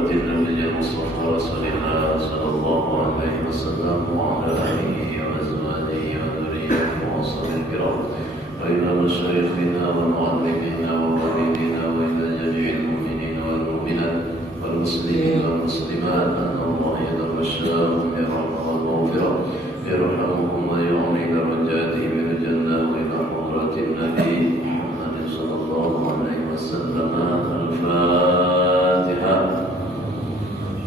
محبة النبي المصطفى رسول الله صلى الله عليه وسلم وعلى آله وأزواجه وذريته وأصحابه الكرام وإلى مشايخنا ومعلمينا ووالدينا وإلى جميع المؤمنين والمؤمنات والمسلمين والمسلمات أن الله يتغشاهم برحمة والمغفرة يرحمهم ويعطي درجاتهم إلى الجنة وإلى حضرة النبي محمد صلى الله عليه وسلم. الفاتحة.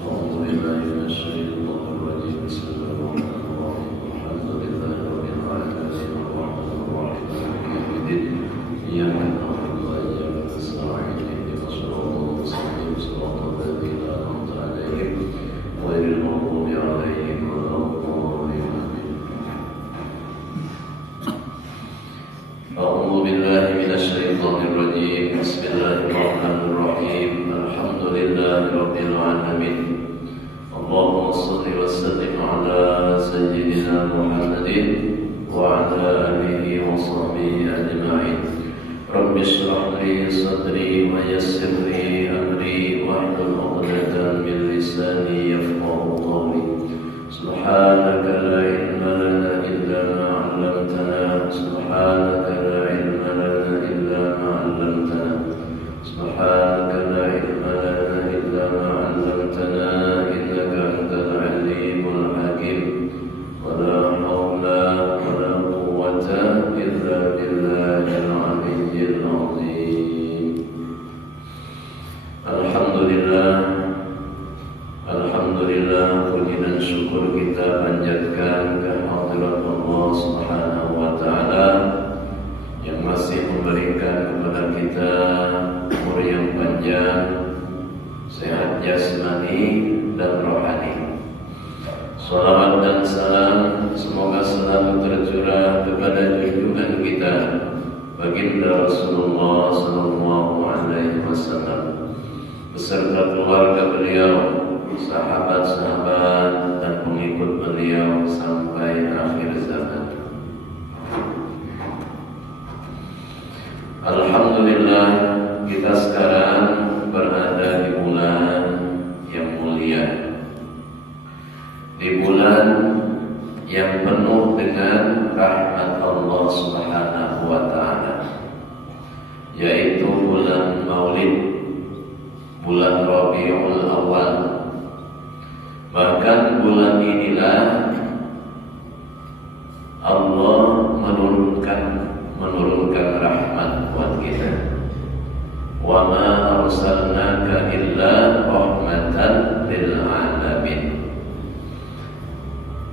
أعوذ بالله من الشيطان الرجيم. بسم الله الرحمن الرحيم. الحمد لله رب العالمين الرحمن الرحيم مالك يوم الدين إياك نعبد وإياك نستعين اهدنا الصراط المستقيم صراط الذين أنعمت عليهم غير المغضوب عليهم ولا الضالين. أعوذ بالله من الشيطان الرجيم. بسم الله الرحمن الرحيم. الحمد لله رب العالمين. اللهم صل وسلم على سيدنا محمد وعلى آله وصحبه أجمعين. رب اشرح لي صدري ويسر لي أمري واحلل عقدة من لساني يفقهوا قولي. سبحانك لا علم لنا إلا ما علمتنا. سبحانك لا علم لنا إلا ما علمتنا. سبحانك لا علم لنا إلا ما علمتنا إنك أنت العليم الحكيم. ولا حول ولا قوة إلا بالله العلي العظيم. Alhamdulillah, puji dan syukur kita panjatkan kehadirat Allah Subhanahu wa taala yang masih memberikan kepada kita umur yang panjang, sehat jasmani dan rohani. Salawat dan salam semoga selalu tercurah kepada junjungan kita baginda Rasulullah sallallahu alaihi wasallam beserta keluarga beliau, sahabat-sahabat dan pengikut beliau sampai akhir zaman. Alhamdulillah, kita sekarang berada di bulan yang mulia, di bulan yang penuh dengan rahmat Allah Subhanahu wa taala, yaitu bulan Maulid, bulan Rabiul Awal. Bahkan bulan inilah Allah menurunkan rahmat buat kita. Wa ma arsalnaka illa rahmatan lil alamin.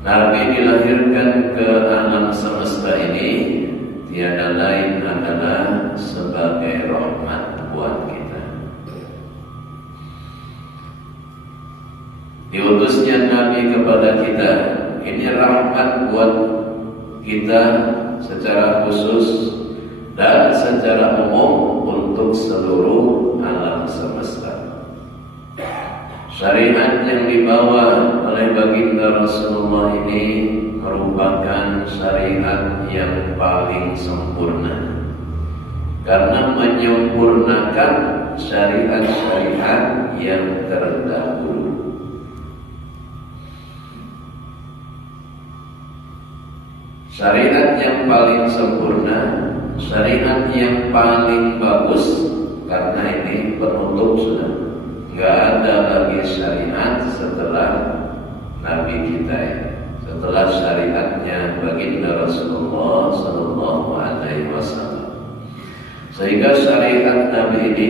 Nabi dilahirkan ke alam semesta ini tiada lain adalah sebagai rahmat buat kita. Diutusnya Nabi kepada kita, ini rahmat buat kita secara khusus dan secara umum untuk seluruh alam semesta. Syariat yang dibawa oleh baginda Rasulullah ini merupakan syariat yang paling sempurna, karena menyempurnakan syariat-syariat yang terdahulu. Syariat yang paling sempurna, syariat yang paling bagus, karena ini penutup sudah. Nggak ada lagi syariat setelah Nabi kita ya. Setelah syariatnya baginda Rasulullah sallallahu alaihi wasallam. Sehingga syariat Nabi ini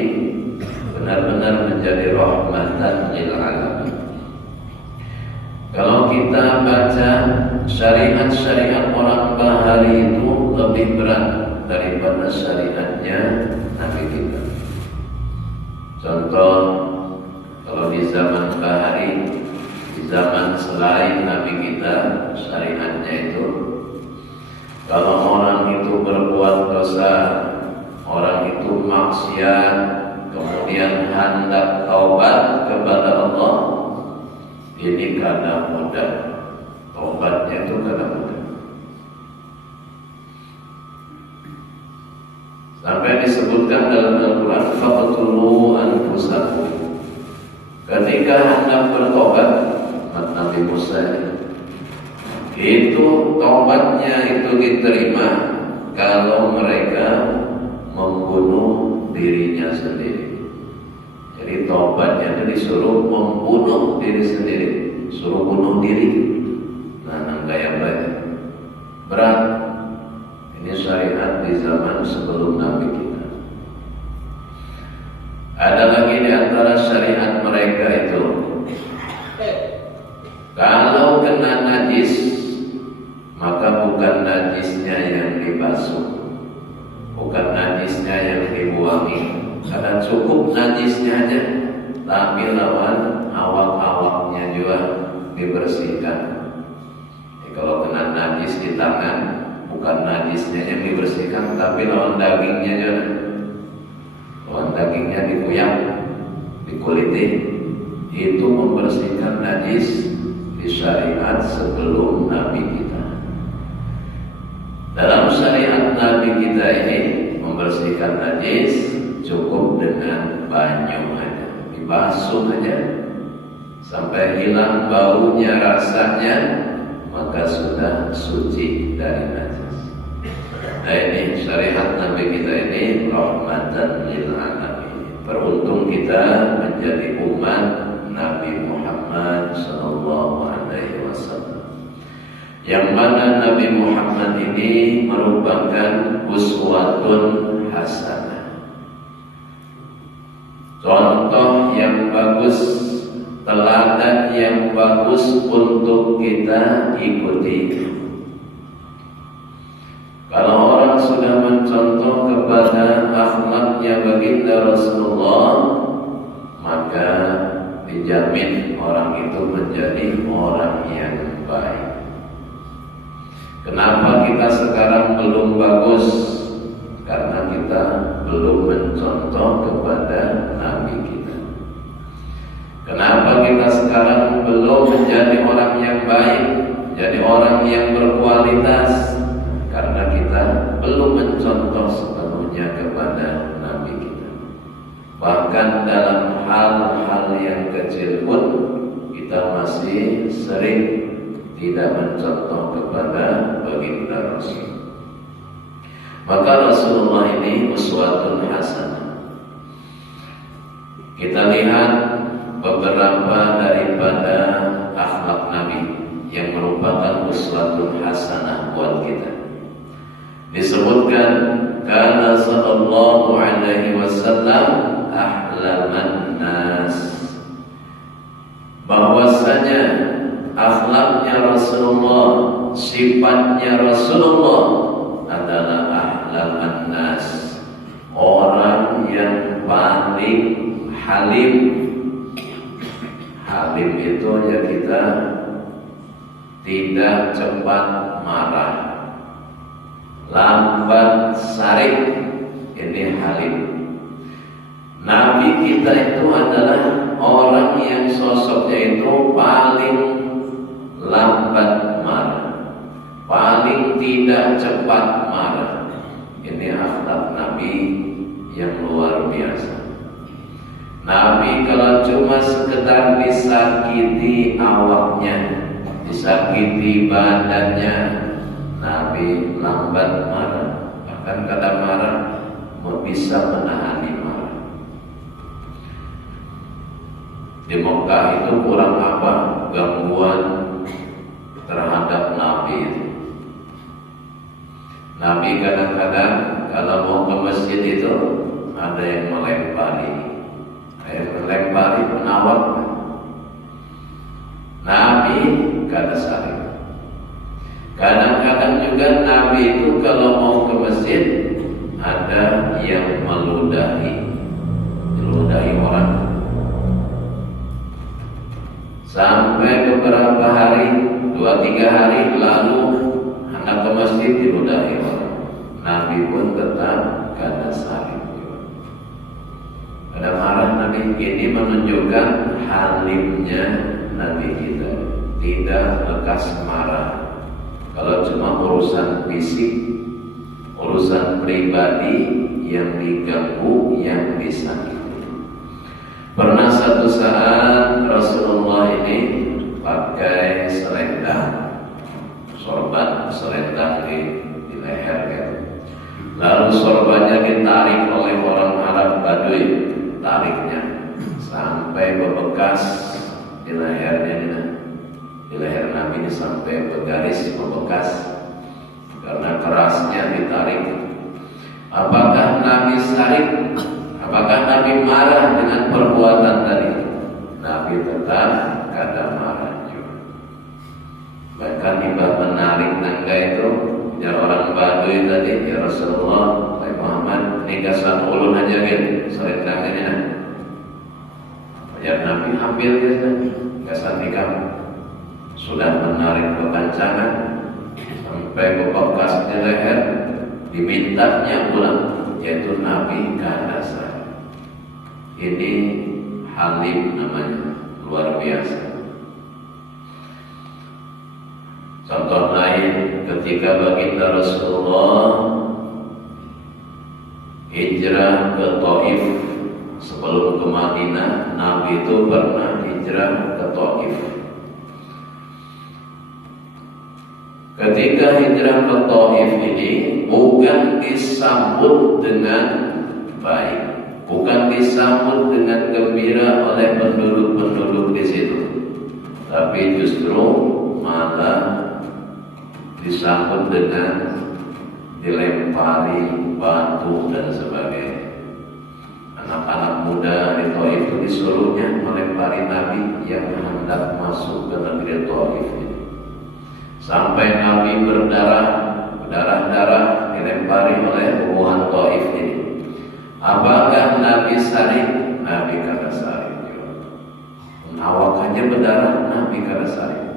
benar-benar menjadi rahmatan lil alamin. Kalau kita baca syariat-syariat orang bahari itu lebih berat daripada syariatnya Nabi kita. Contoh, kalau di zaman bahari, di zaman selain Nabi kita, syariatnya itu, kalau orang itu berbuat dosa, orang itu maksiat, kemudian hendak taubat kepada Allah, ini kadang mudah. Taubatnya itu kadang mudah. Sampai disebutkan dalam Al-Quran, faqtulu anfusakum. Ketika hendak bertobat, Nabi Musa itu tobatnya itu diterima kalau mereka membunuh dirinya sendiri. Jadi tobatnya itu disuruh membunuh diri sendiri, suruh bunuh diri. Nah, kayak banyak berat. Ini syariat di zaman sebelum Nabi kita. Ada lagi di antara syariat mereka itu, kalau kena najis, maka bukan najisnya yang dibasuh, bukan najisnya yang dibuangi, karena cukup najisnya aja, tapi lawan awak-awaknya juga dibersihkan. Kalau kena najis di tangan, bukan najisnya yang dibersihkan, tapi lawan dagingnya juga. Lawan dagingnya dikuyang, dikuliti, itu membersihkan najis di syariat sebelum Nabi kita. Dalam syariat Nabi kita ini membersihkan najis cukup dengan banyu aja, dibasuh aja sampai hilang baunya, rasanya, maka sudah suci dari najis. Nah, ini syariat Nabi kita ini rahmatan lil alamin. Beruntung kita menjadi umat Nabi Muhammad sallallahu alaihi wasallam, yang mana Nabi Muhammad ini merupakan uswatun hasanah, contoh yang bagus, teladan yang bagus untuk kita ikuti. Kalau orang sudah mencontoh kepada akhlaknya baginda Rasulullah, maka dijamin orang itu menjadi orang yang baik. Kenapa kita sekarang belum bagus? Karena kita belum mencontoh kepada Nabi kita. Kenapa kita sekarang belum menjadi orang yang baik, jadi orang yang berkualitas? Karena kita belum mencontoh sepenuhnya kepada Nabi kita. Bahkan dalam hal-hal yang kecil pun kita masih sering tidak mencontoh kepada baginda Rasul. Maka Rasulullah ini uswatun hasanah. Kita lihat beberapa daripada akhlak Nabi yang merupakan uswatun hasanah buat kita. Disebutkan kana sallallahu alaihi wasallam ahlaman nas, bahwasanya akhlaknya Rasulullah, sifatnya Rasulullah adalah ahlaman nas, orang yang paling halim. Halim itu ya kita tidak cepat marah, lambat sarik, ini halim. Nabi kita itu adalah orang yang sosoknya itu paling lambat marah, paling tidak cepat marah. Ini akhlak Nabi yang luar biasa. Nabi kalau cuma sekedar disakiti awaknya, disakiti badannya, Nabi lambat marah. Bahkan kadang marah bisa menahani marah. Di Mekah itu kurang apa gangguan terhadap Nabi. Nabi kadang-kadang kalau mau ke masjid itu ada yang melempari penawar. Nabi kada saling. Kadang-kadang juga Nabi itu kalau mau ke masjid ada yang meludahi orang. Sampai beberapa hari, 2-3 hari lalu anak ke masjid diludahi orang. Nabi pun tetap kada saling. Kada marah Nabi. Ini menunjukkan halimnya Nabi kita, tidak lekas marah. Kalau cuma urusan fisik, urusan pribadi yang diganggu, yang disakiti. Pernah satu saat Rasulullah ini pakai selendang, sorban selendang di leher ya. Lalu sorbannya ditarik oleh orang Arab Baduy, tariknya sampai bebekas di lehernya, di leher Nabi ini sampai bergaris bebekas karena kerasnya ditarik. Apakah Nabi sarik? Apakah Nabi marah dengan perbuatan tadi? Nabi tetap kada marah juga. Bahkan ibad menarik nangga itu, ya orang Baduy tadi, ya Rasulullah, Muhammad, nikah satu ulun aja gitu, selendangnya. Ya Nabi ambil saja, gasan nikah. Sudah menarik kepancangan sampai bebekas di leher, dimintanya pulang, yaitu Nabi kada sah. Ini halim namanya, luar biasa. Contoh lain, ketika baginda Rasulullah hijrah ke Taif sebelum ke Madinah, Nabi itu pernah hijrah ke Taif. Ketika hijrah ke Taif ini bukan disambut dengan baik, bukan disambut dengan gembira oleh penduduk-penduduk di situ, tapi justru malah disambut dengan dilempari batu dan sebagainya. Anak-anak muda di Taif itu disuruhnya melempari Nabi yang hendak masuk ke negeri Taif ini. Sampai Nabi berdarah-darah dilempari oleh buah Taif ini. Apakah Nabi saring? Nabi kada saring juga. Awakannya berdarah, Nabi kada saring.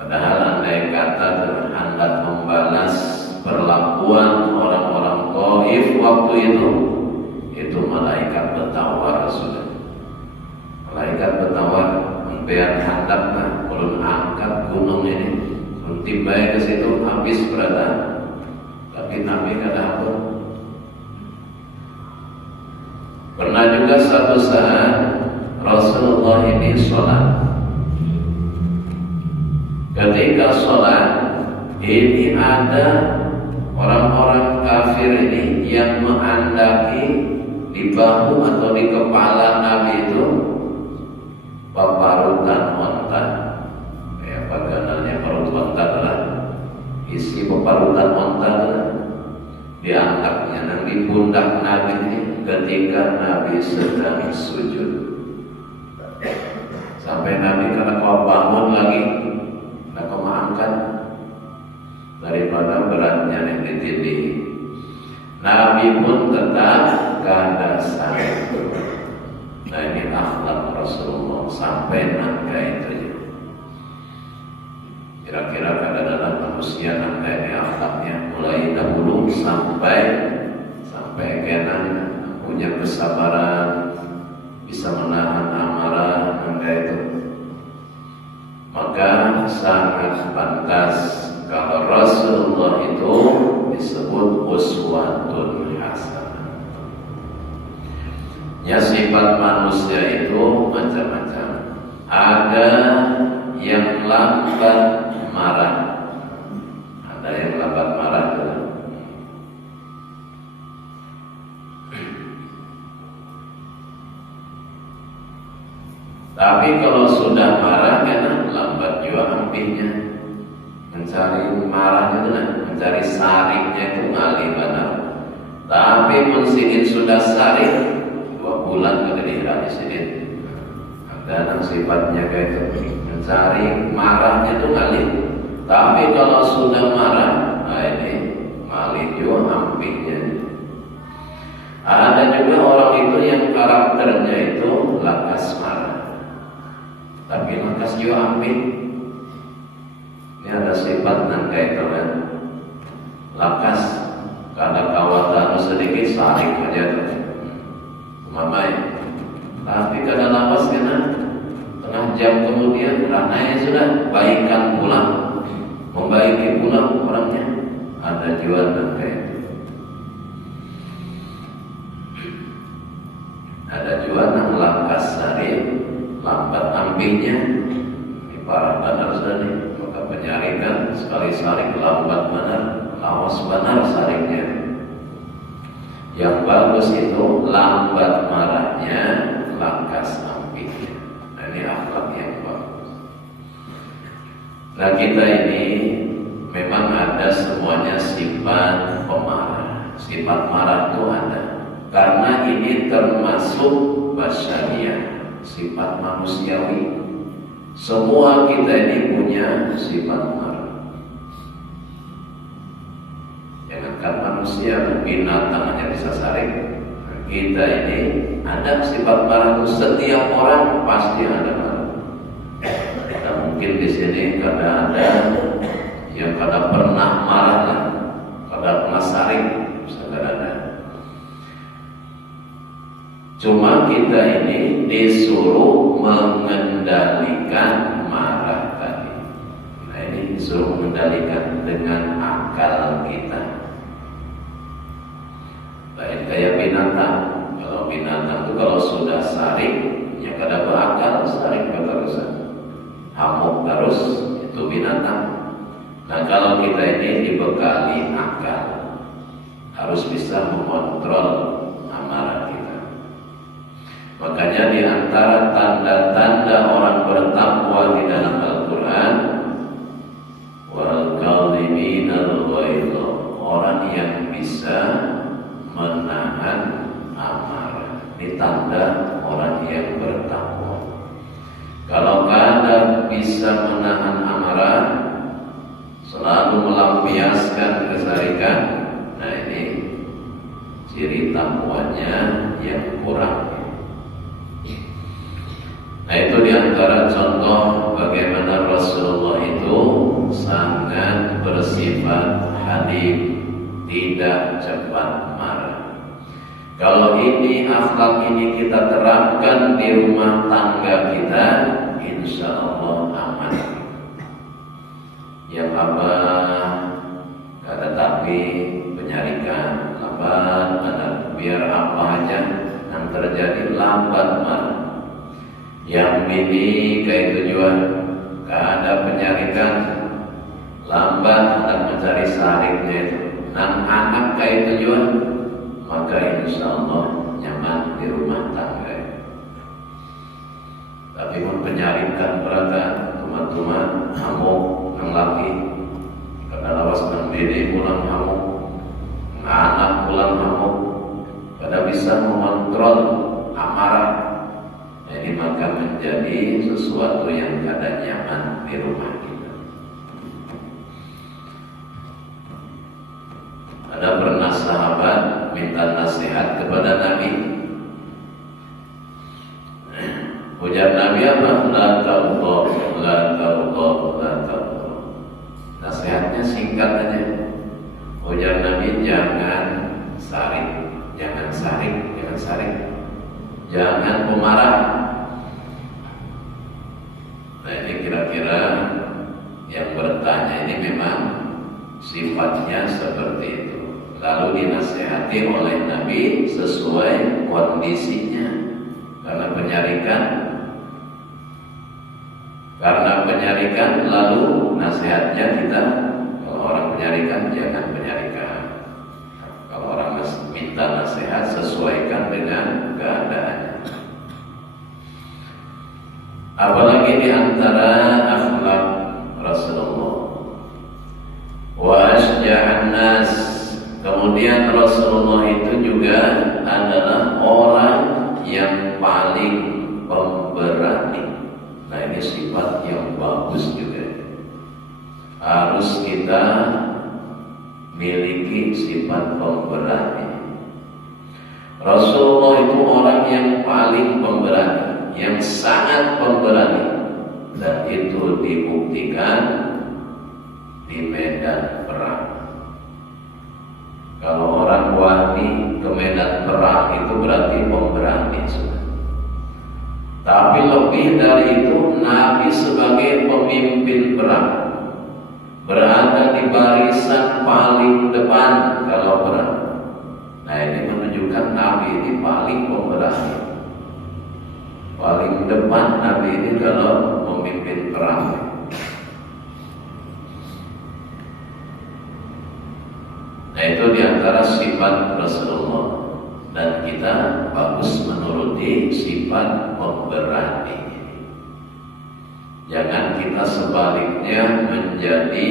Padahal andai kata hendak membalas perlakuan orang-orang Taif waktu itu malaikat bertawar sudah. Malaikat bertawar, membayar handapnya, ulun angkat gunung ini, ulun tiba ke situ habis berada. Tapi Nabi kada apa. Pernah juga suatu saat Rasulullah ini sholat. Ketika sholat ini ada orang-orang kafir ini yang mengandaki di bahu atau di kepala Nabi itu paparutan onta. Ya, baganannya parut onta adalah isi paparutan onta adalah diangkatnya dan di pundak Nabi ini ketika Nabi sedang sujud. Sampai Nabi karena kau bangun lagi, nak kau angkat daripada beratnya yang ditindih. Nabi pun tetap kada saring. Nah ini akhlak Rasulullah sampai nangka itu. Kira-kira kadang-kadang manusia nangka ini akhlaknya mulai dahulu sampai kenan punya kesabaran, bisa menahan amarah nangka itu. Maka sangat pantas kalau Rasulullah itu disebut uswatun hasanah. Ya, sifat manusia itu macam-macam. Ada yang lambat marah, ada yang lambat marah juga. Tapi kalau sudah marah kan lambat juga ampihnya. Mencari marahnya itu, mencari sariknya itu ngalih benar. Tapi pun sidin sudah sarik 2 bulan kegeliran di sini. Ada yang sifatnya kayak itu, mencari marahnya itu ngalih. Tapi kalau sudah marah, nah ini ngalih juga ampihnya. Ada juga orang itu yang karakternya itu lakas marah, tapi lakas juga ampih. Ini ada sifat nang kayak kan, lakas kada kawatan sedikit sarik aja tuh, mamai. Tapi kada lapas kena tengah jam kemudian rananya sudah baikan pulang, membaiki pulang orangnya. Ada juga nang kayak itu. Ada juga nang langkas sari lambat ambilnya di para benar sari, maka penyarikan sekali saring lambat benar, lawas benar saringnya. Yang bagus itu lambat marahnya, langkas ambilnya. Nah, ini akhlak yang bagus. Nah, kita ini memang ada semuanya sifat pemarah. Sifat marah itu ada. Karena ini termasuk basyariah, sifat manusiawi. Semua kita ini punya sifat marah. Jangankan manusia, binatang aja bisa saring. Kita ini ada sifat marah itu, setiap orang pasti ada marah. Ada mungkin di sini kada ada yang kada pernah marah, kada pernah saring, bisa kada ada. Cuma kita ini disuruh mengendalikan marah tadi. Nah, ini disuruh mengendalikan dengan akal kita. Lain kayak binatang. Kalau binatang itu kalau sudah saring, ya kada berakal, saring keterusan. Hamuk terus, itu binatang. Nah, kalau kita ini dibekali akal, harus bisa mengontrol amarah kita. Makanya di antara tanda-tanda orang bertakwa di dalam Al-Quran, wal kadhimina al-ghaidha, orang yang bisa menahan amarah. Ini tanda orang yang bertakwa. Kalau kada bisa menahan amarah, selalu melampiaskan kesarikan, nah ini ciri takwanya yang kurang. Nah, itu diantara contoh bagaimana Rasulullah itu sangat bersifat halim, tidak cepat marah. Kalau ini akhlak ini kita terapkan di rumah tangga kita, insya Allah aman. Yang abah kata tapi penyarikan lambat, biar apa aja yang terjadi lambat marah. Yang ini kayak tujuan, ada penyarikan lambat hendak mencari sariknya itu. Nang anak kayak tujuan, maka insya Allah nyaman di rumah tangga. Tapi pun penyarikan berada teman-teman hamuk nang laki, kada lawas nang dede pulang hamuk, anak pulang hamuk, kada bisa mengontrol amarah. Jadi maka menjadi sesuatu yang kada nyaman di rumah kita. Ada pernah sahabat minta nasihat kepada Nabi. Ujar Nabi apa? La taghdab, la taghdab, la taghdab. Nasihatnya singkat aja. Ujar Nabi, jangan saring, jangan saring, jangan saring. Jangan pemarah. Nah, ini kira-kira yang bertanya ini memang sifatnya seperti itu. Lalu dinasihati oleh Nabi sesuai kondisinya. Karena penyarikan lalu nasihatnya kita, kalau orang penyarikan jangan penyarikan. Kalau orang minta nasihat sesuaikan dengan keadaannya. Apalagi di antara akhlak Rasulullah, wa asja'an nas. Kemudian Rasulullah itu juga adalah orang yang paling pemberani. Nah, ini sifat yang bagus juga. Harus kita miliki sifat pemberani. Rasulullah itu orang yang paling pemberani, yang sangat pemberani, dan itu dibuktikan di medan perang. Kalau orang wani ke medan perang itu berarti pemberani sudah. Tapi lebih dari itu, Nabi sebagai pemimpin perang berada di barisan paling depan kalau perang. Nah, ini menunjukkan Nabi ini paling pemberani. Paling depan Nabi ini dalam memimpin perang. Nah itu diantara sifat Rasulullah. Dan kita bagus menuruti sifat pemberani. Jangan kita sebaliknya menjadi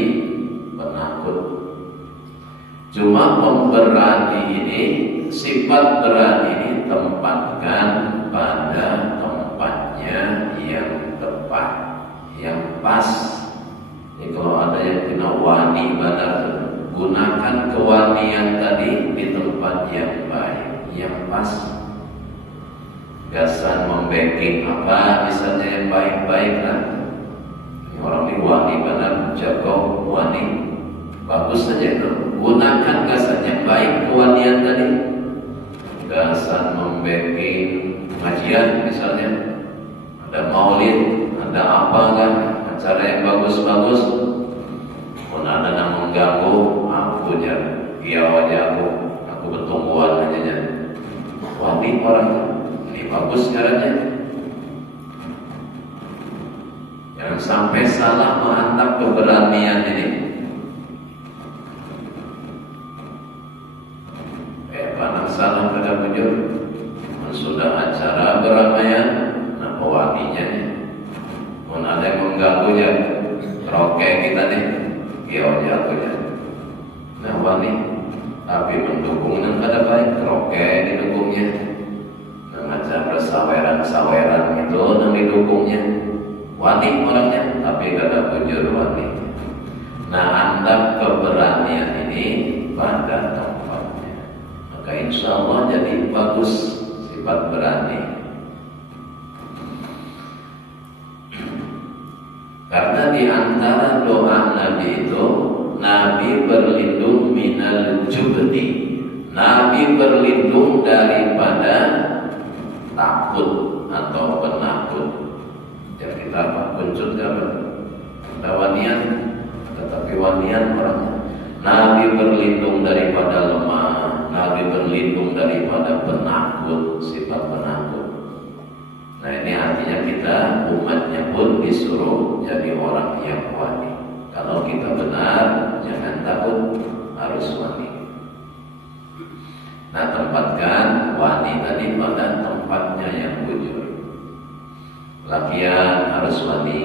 penakut. Cuma pemberani ini, sifat berani ini tempatkan pada tempatnya yang tepat, yang pas. Jadi kalau ada yang kena wani benar, gunakan kewanian tadi di tempat yang baik, yang pas. Gasan membacking apa misalnya yang baik-baik kan. Orang ini wani benar, jago wani, bagus saja itu. Gunakan gasan yang baik, kewanian tadi. Gasan membacking pengajian misalnya, ada maulid, ada apa kan, acara yang bagus-bagus. Pun ada yang mengganggu, aku aja, iya wajah aku bertumbuhan aja. Wani orang ini bagus caranya. Jangan sampai salah menghantam keberanian ini. Panang salah pada bujur. Sudah acara beramaian, nah pewaninya nih. Mun ada yang mengganggunya, roke kita nih, kiau jagonya. Nah wani, tapi mendukung dan kada baik, roke didukungnya. Nah macam persaweran itu yang didukungnya. Wani orangnya, tapi kada bujur wani. Nah andap keberanian ini pada tempatnya. Maka insya Allah jadi bagus sifat berani. Karena di antara doa Nabi itu, Nabi berlindung minal jubti. Nabi berlindung daripada takut atau penakut. Yang kita kuncut ada wanian, tetapi wanian orangnya. Nabi berlindung daripada lemah, Nabi berlindung daripada penakut, sifat penakut. Nah ini artinya kita umatnya pun disuruh jadi orang yang wani. Kalau kita benar, jangan takut, harus wani. Nah tempatkan wani tadi pada tempatnya yang bujur. Lakian harus wani,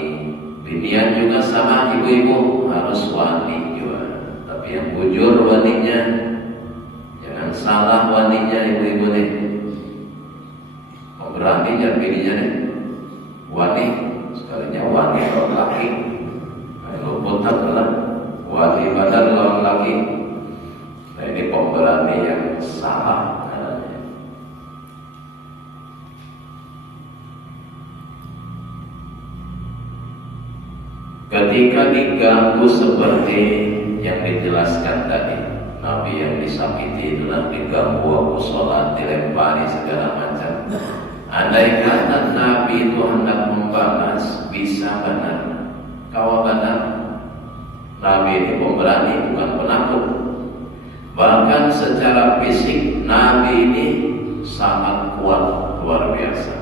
binian juga sama, ibu-ibu harus wani juga. Tapi yang bujur waninya, jangan salah waninya ibu-ibu nih. Berani jangan bininya nih, wani sekalinya wani lawan laki. Luput adalah wani badan lawan laki. Nah ini pemberani yang salah. Ketika diganggu seperti yang dijelaskan tadi, Nabi yang disakiti itulah diganggu aku sholat, dilempari segala macam. Andai kata Nabi itu hendak membalas, bisa benar. Kalau benar, Nabi itu pemberani bukan penakut. Bahkan secara fisik Nabi ini sangat kuat, luar biasa.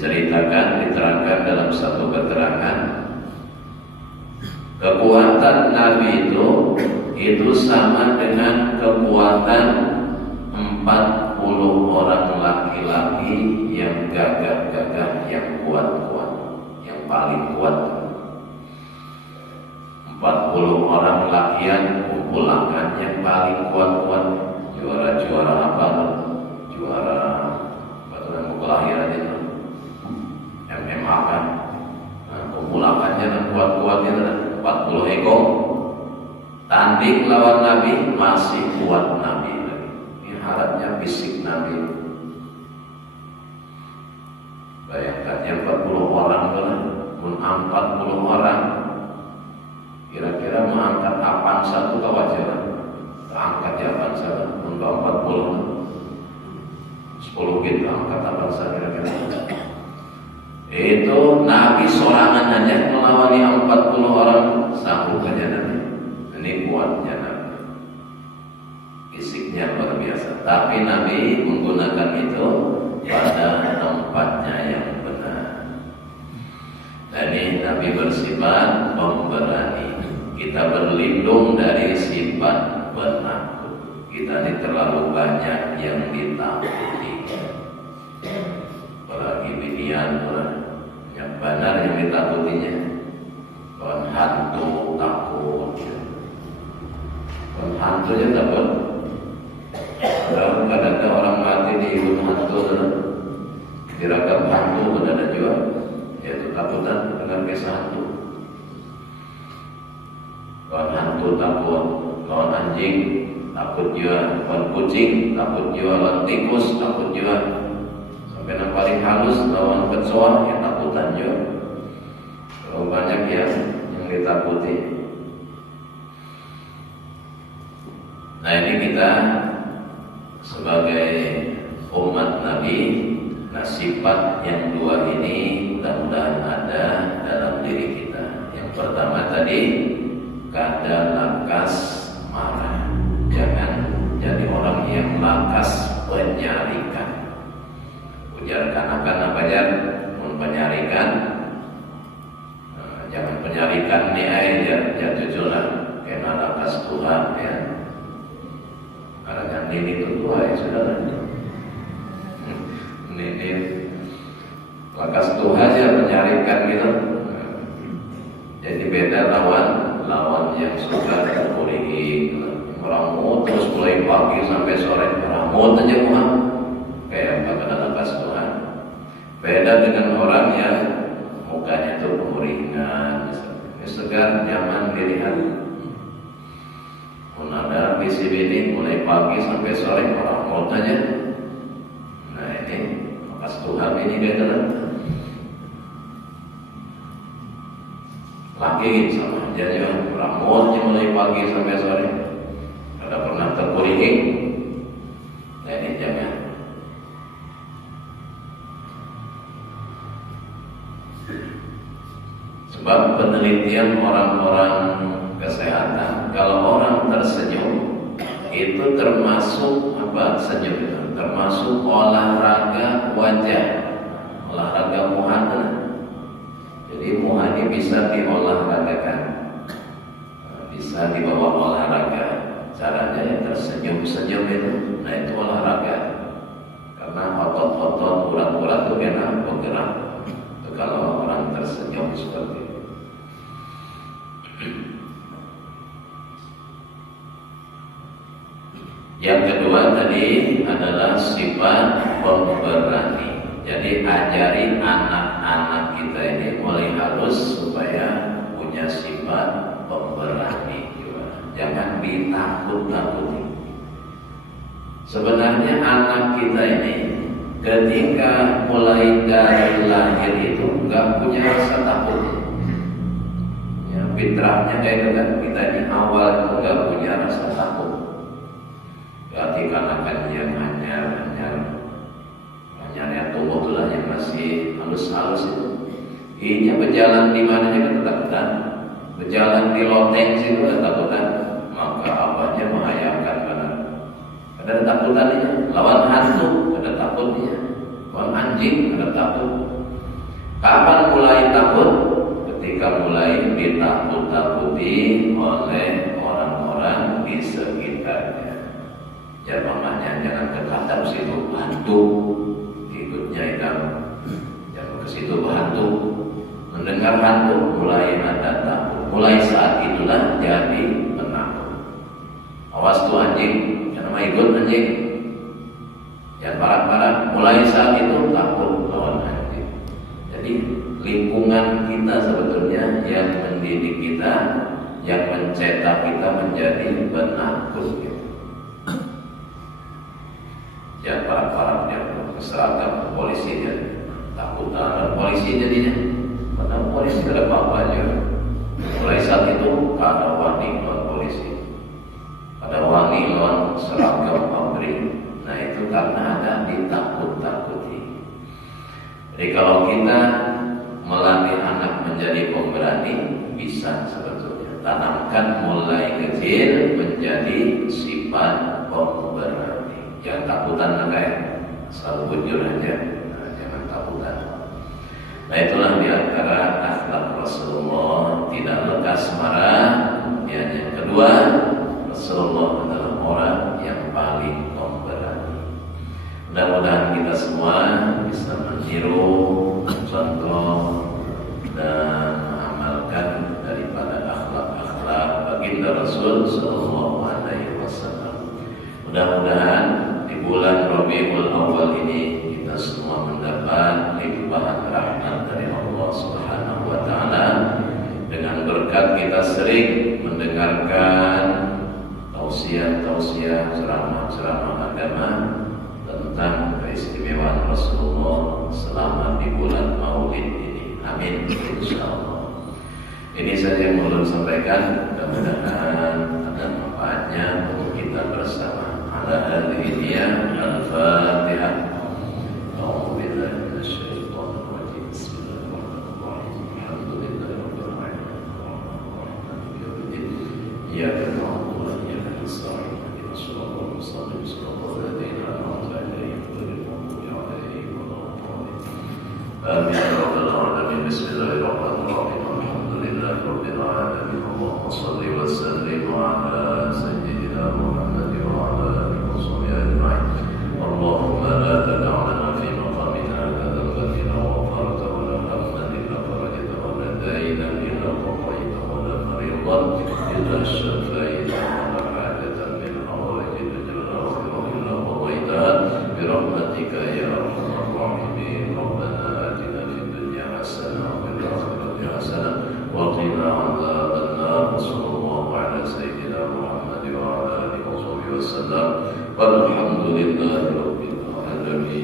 Diterangkan dalam satu keterangan, kekuatan Nabi itu sama dengan kekuatan 40 orang laki-laki yang gagah-gagah, yang kuat-kuat, yang paling kuat. 40 orang lakian kumpulkan yang paling kuat-kuat, juara-juara apa? Juara baturan kelahiran itu. MMA kan, nah, kumpulakannya dan kuat-kuatnya 40 ekor. Tanding lawan Nabi masih kuat Nabi lagi. Ini harapnya fisik Nabi. Bayangkan yang 40 orang kan, 40 orang. Kira-kira mengangkat apaan satu kewajaran. Angkat ya apaan satu, untuk 40. 10 gitu angkat apaan satu kira-kira. Itu Nabi sorangan aja melawani 40 orang sanggup aja Nabi. Ini kuatnya Nabi, fisiknya luar biasa. Tapi Nabi menggunakan itu pada tempatnya yang benar. Jadi Nabi bersifat pemberani. Kita berlindung dari sifat penakut. Kita ini terlalu banyak yang ditakuti. Apalagi binian yang benar yang ditakutinya. Kon hantu takut. Kon hantunya takut. Kadang-kadang orang mati diikut hantu, diragam hantu ada juga, yaitu takutan dengan kisah hantu. Kawan hantu takut, kawan anjing takut juga, kawan kucing takut juga, kawan tikus takut juga, sampai yang paling halus lawan kecoa yang takutan juga. Kalau banyak yang ditakuti. Nah ini kita sebagai umat Nabi, nah sifat yang dua ini mudah-mudahan ada dalam diri kita. Yang pertama tadi, kada lakas marah. Jangan jadi orang yang lakas penyarikan. Ujar kanak-kanak bajar penyarikan. Jangan penyarikan ni aja jatuh kena lakas Tuhan ya. Karena ini itu tua ya saudara. Ini lakas Tuhan aja penyarikan gitu. Jadi beda lawan yang suka terpurih. Meramut terus mulai pagi sampai sore meramut aja Tuhan. Kayak pada lakas Tuhan. Beda dengan orang yang mukanya itu ringan, segar, nyaman dilihat. Ada PCB ini mulai pagi sampai sore orang mau aja. Nah ini pas Tuhan ini beda lah. Laki sama aja juga orang mau mulai pagi sampai sore. Ada pernah terpurih. Nah ini jangan. Sebab penelitian orang-orang kesehatan, kalau orang tersenyum itu termasuk apa senyum itu? Termasuk olahraga wajah, olahraga muhana. Jadi muhani bisa diolahragakan, bisa dibawa olahraga. Caranya yang tersenyum-senyum itu, nah itu olahraga. Karena otot-otot urat-urat itu enak bergerak. Kalau orang tersenyum seperti itu. Yang kedua tadi adalah sifat pemberani. Jadi ajari anak-anak kita ini mulai halus supaya punya sifat pemberani juga. Jangan ditakut-takuti. Sebenarnya anak kita ini ketika mulai dari lahir itu nggak punya rasa takut. Ya, fitrahnya kayak gitu kan. Kita di awal itu nggak punya rasa takut. Berarti kanak-kanak yang hanyar tumbuh tulah yang masih halus-halus itu. Ini berjalan di mana juga ketakutan. Berjalan di loteng situ ketakutan. Maka apanya menghayalkan benar. Ada takutannya. Lawan hantu ada takutnya. Lawan anjing ada takut. Kapan mulai takut? Ketika mulai ditakut-takuti oleh orang-orang di sekitarnya. Namanya jangan terhadap situ hantu, ikutnya itu jangan ke situ hantu. Mendengar hantu mulai ada takut. Mulai saat itulah jadi penakut. Awas tuh anjing, jangan ikut anjing. Jangan parah-parah. Mulai saat itu takut lawan anjing. Jadi lingkungan kita sebetulnya yang mendidik kita, yang mencetak kita menjadi penakut. Jangan parah-parah yang seragam polisi jadi takut dengan polisi jadinya. Padahal polisi tidak apa-apa aja. Mulai saat itu ada wani lawan polisi, ada wani lawan seragam pabrik. Nah itu karena ada ditakut-takuti. Jadi kalau kita melatih anak menjadi pemberani, bisa sebetulnya tanamkan mulai kecil menjadi sifat pemberani. Jangan takutan kayak selalu bujur aja, jangan takutan. Nah itulah diantara akhlak Rasulullah, tidak lekas marah. Yang kedua, Rasulullah adalah orang yang paling pemberani. Mudah-mudahan kita semua bisa meniru contoh dan mengamalkan daripada akhlak-akhlak baginda Rasul Sallallahu Alaihi Wasallam. Mudah-mudahan di bulan Rabiul Awal ini kita semua mendapat limpahan rahmat dari Allah Subhanahu Wa Taala dengan berkat kita sering mendengarkan tausiah-tausiah, ceramah-ceramah agama tentang keistimewaan Rasulullah selama di bulan Maulid ini. Amin, insyaallah. Ini saja yang perlu sampaikan. Mudah-mudahan ada manfaatnya untuk kita bersama. Ala hadhihi niyah al-Fatihah. A'udzu billahi minasyaitonir rajim. Bismillahirrahmanirrahim. Alhamdulillahirabbil alamin. Iyyaka na'budu wa iyyaka nasta'in. Ihdinas siratal mustaqim. Shiratal ladzina an'amta 'alaihim ghairil maghdubi 'alaihim waladdallin. Amin ya rabbal alamin. Bismillahirrahmanirrahim. Alhamdulillahirabbil alamin. Allahumma shalli wa sallim 'ala sayyidina Muhammad wa 'ala alihi wa sahbihi ajma'in. Allahumma la tad'a lana fi maqamina hadha dhanban illa ghafarta wa la hamdan illa farajta wa la daynan illa qadayta wa la maridan illa shafaita wa la hajatan min hawaiji dunya al-akhirah illa qadaytaha bi rahmatika ya arhamar rahimin. Rabbana atina fid dunya hasanah wa fil akhirati hasanah wa qina adzaban nar. Sallallahu ala sayyidina Muhammad wa ala alihi wa sahbihi wasallam. Walhamdulillahi rabbil alamin.